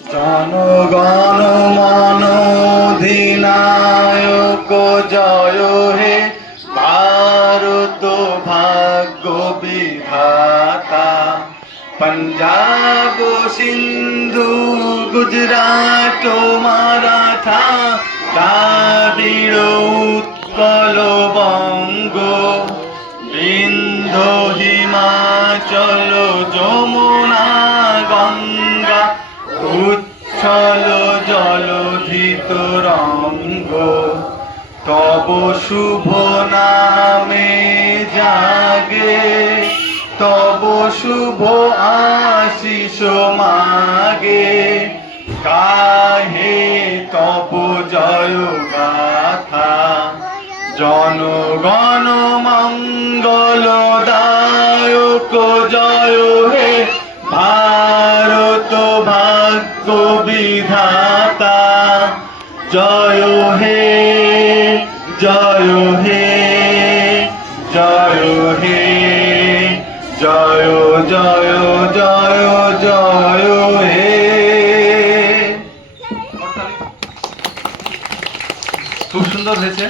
জনগণ মন অধিনায়ক জয় হে ভারত ভাগ্য বিধাতা। পঞ্জাব সিন্ধু গুজরাট মারাঠা দ্রাবিড় উৎকল বঙ্গ বিন্ধ্য হিমাচল যমুনা গঙ্গা উচ্ছল জলধিত রঙ্গ। তব শুভ নামে জাগে তব শুভ আশিস মাগে গাহে তব জয় গাথা। জনগণ মঙ্গলদায়ক জয় হে ভারত ভাগ্য বিধাতা। জয় হে জয় হে জয় হে জয় জয় জয় জয় হে। খুব সুন্দর হয়েছে।